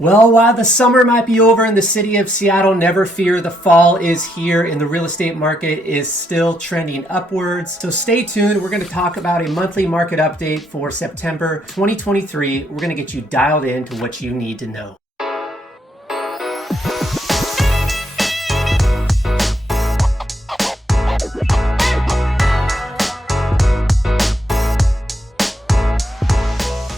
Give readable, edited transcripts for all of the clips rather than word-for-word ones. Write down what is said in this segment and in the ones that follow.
Well, while the summer might be over in the city of Seattle, never fear, the fall is here and the real estate market is still trending upwards. So stay tuned. We're going to talk about a monthly market update for September 2023. We're going to get you dialed in to what you need to know.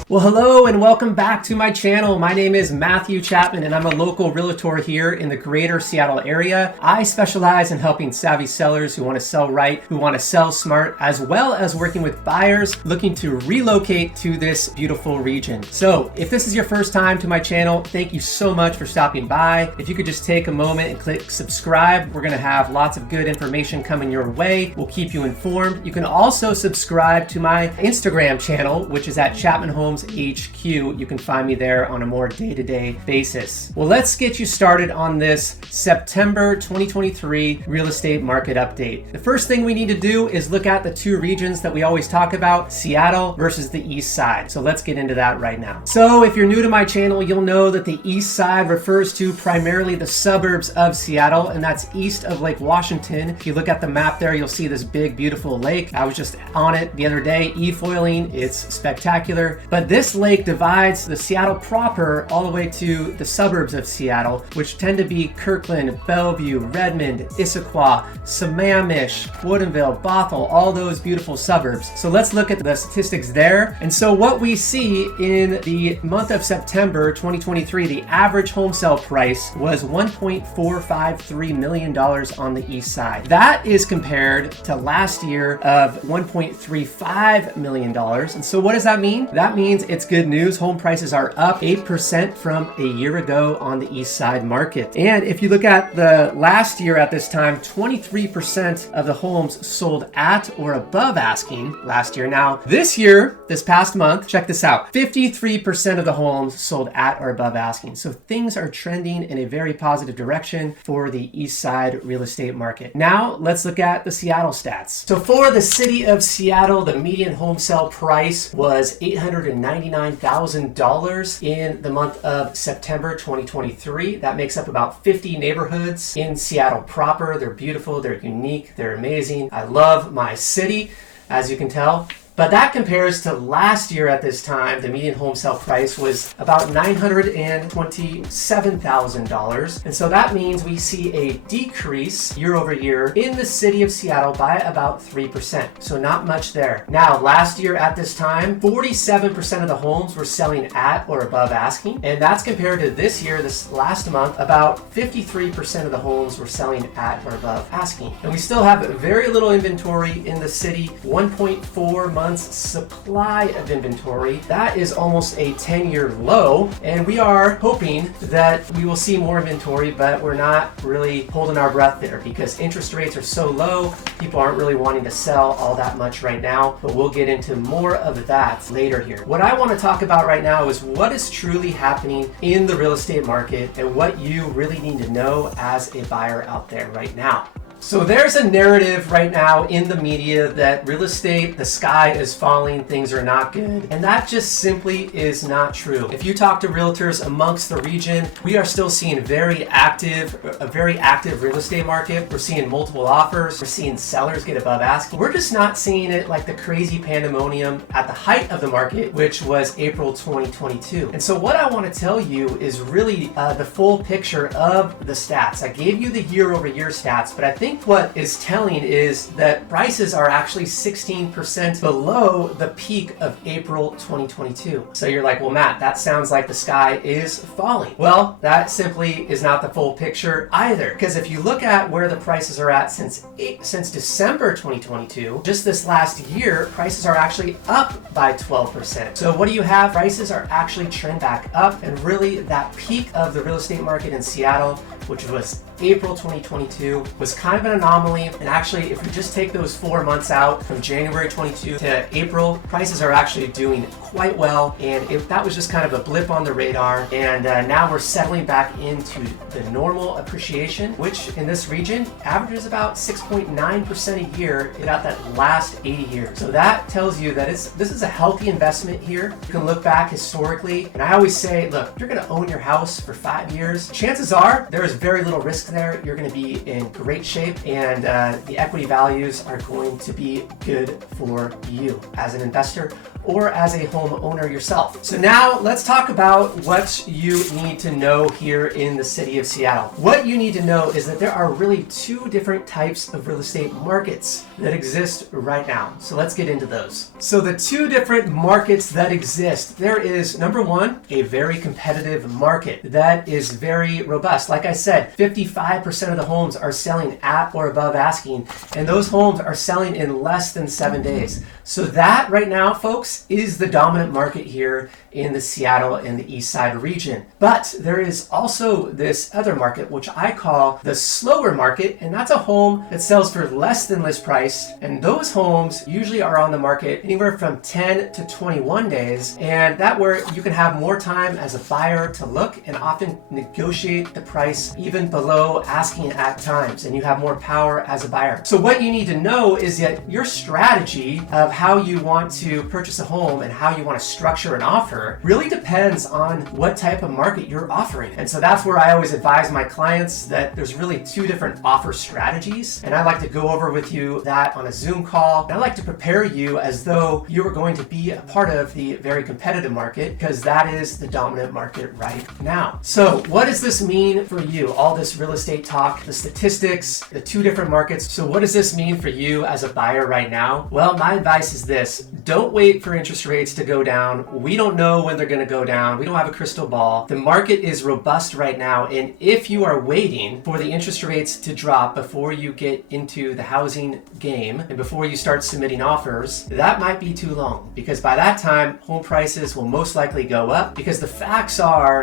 Well, hello and welcome back to my channel. My name is Matthew Chapman and I'm a local realtor here in the greater Seattle area. I specialize in helping savvy sellers who want to sell right, who want to sell smart, as well as working with buyers looking to relocate to this beautiful region. So if this is your first time to my channel, thank you so much for stopping by. If you could just take a moment and click subscribe, we're going to have lots of good information coming your way. We'll keep you informed. You can also subscribe to my Instagram channel, which is at Chapman Homes HQ. You can find me there on a more day-to-day basis. Well, let's get you started on this September 2023 real estate market update. The first thing we need to do is look at the two regions that we always talk about, Seattle versus the East Side. So let's get into that right now. So if you're new to my channel, you'll know that the East Side refers to primarily the suburbs of Seattle, and that's east of Lake Washington. If you look at the map there, you'll see this big, beautiful lake. I was just on it the other day, e-foiling. It's spectacular. But this lake divides the Seattle proper all the way to the suburbs of Seattle, which tend to be Kirkland, Bellevue, Redmond, Issaquah, Sammamish, Woodinville, Bothell, all those beautiful suburbs. So let's look at the statistics there. And so what we see in the month of September 2023, the average home sale price was $1.453 million on the East Side. That is compared to last year of $1.35 million. And so what does that mean? That means it's good news. Home prices are up 8% from a year ago on the East Side market. And if you look at the last year at this time, 23% of the homes sold at or above asking last year. Now, this year, this past month, check this out, 53% of the homes sold at or above asking. So things are trending in a very positive direction for the East Side real estate market. Now, let's look at the Seattle stats. So for the city of Seattle, the median home sale price was $899,000 in the month of September 2023. That makes up about 50 neighborhoods in Seattle proper. They're beautiful, they're unique, they're amazing. I love my city, as you can tell. But that compares to last year at this time. The median home sale price was about $927,000. And so that means we see a decrease year over year in the city of Seattle by about 3%. So not much there. Now, last year at this time, 47% of the homes were selling at or above asking. And that's compared to this year, this last month, about 53% of the homes were selling at or above asking. And we still have very little inventory in the city, 1.4 months supply of inventory. That is almost a 10-year low, and we are hoping that we will see more inventory, but we're not really holding our breath there because interest rates are so low. People aren't really wanting to sell all that much right now, but we'll get into more of that later here. What I want to talk about right now is what is truly happening in the real estate market and what you really need to know as a buyer out there right now. So there's a narrative right now in the media that real estate, the sky is falling, things are not good. And that just simply is not true. If you talk to realtors amongst the region, we are still seeing a very active real estate market. We're seeing multiple offers. We're seeing sellers get above asking. We're just not seeing it like the crazy pandemonium at the height of the market, which was April 2022. And so what I want to tell you is really the full picture of the stats. I gave you the year over year stats, but I think what is telling is that prices are actually 16% below the peak of April 2022. So you're like, well, Matt, that sounds like the sky is falling. Well, that simply is not the full picture either. Because if you look at where the prices are at since December 2022, just this last year, prices are actually up by 12%. So what do you have? Prices are actually trend back up, and really that peak of the real estate market in Seattle, which was April 2022, was kind of an anomaly. And actually, if we just take those 4 months out from January 22 to April, prices are actually doing quite well, and that was just kind of a blip on the radar. And now we're settling back into the normal appreciation, which in this region averages about 6.9% a year throughout that last 80 years. So that tells you that this is a healthy investment here. You can look back historically, and I always say, look, if you're going to own your house for 5 years, chances are there is very little risk there. You're going to be in great shape, and the equity values are going to be good for you as an investor or as a homeowner yourself. So now let's talk about what you need to know here in the city of Seattle. What you need to know is that there are really two different types of real estate markets that exist right now. So let's get into those. So the two different markets that exist, there is number one, a very competitive market that is very robust. Like I said, 55% of the homes are selling at or above asking, and those homes are selling in less than 7 days. So that right now, folks, is the dominant market here in the Seattle and the Eastside region. But there is also this other market, which I call the slower market, and that's a home that sells for less than list price. And those homes usually are on the market anywhere from 10 to 21 days. And that where you can have more time as a buyer to look and often negotiate the price even below asking at times, and you have more power as a buyer. So what you need to know is that your strategy of how you want to purchase a home and how you want to structure an offer really depends on what type of market you're offering. And so that's where I always advise my clients that there's really two different offer strategies. And I like to go over with you that on a Zoom call. And I like to prepare you as though you were going to be a part of the very competitive market, because that is the dominant market right now. So what does this mean for you? All this real estate talk, the statistics, the two different markets. So what does this mean for you as a buyer right now? Well, my advice is this: don't wait for interest rates to go down. We don't know when they're going to go down. We don't have a crystal ball. The market is robust right now, and if you are waiting for the interest rates to drop before you get into the housing game and before you start submitting offers, that might be too long, because by that time home prices will most likely go up, because the facts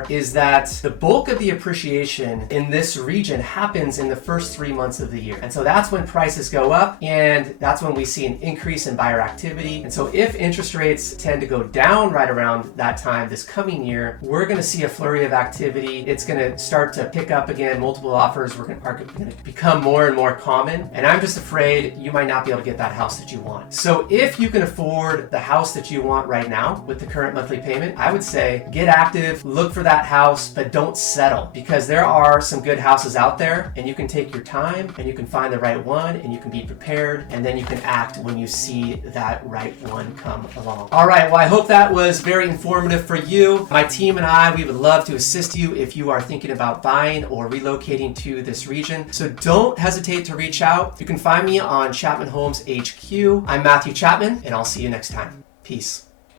is that the bulk of the appreciation in this region happens in the first 3 months of the year. And so that's when prices go up, and that's when we see an increase in buyer activity. And so if interest rates tend to go down right around that time this coming year, we're going to see a flurry of activity. It's going to start to pick up again. Multiple offers are going to become more and more common. And I'm just afraid you might not be able to get that house that you want. So if you can afford the house that you want right now with the current monthly payment, I would say get active, look for that house, but don't settle, because there are some good houses out there, and you can take your time and you can find the right one, and you can be prepared, and then you can act when you see that right one come along. All right, well, I hope that was very informative for you. My team and I, we would love to assist you if you are thinking about buying or relocating to this region. So don't hesitate to reach out. You can find me on Chapman Homes HQ. I'm Matthew Chapman, and I'll see you next time. Peace.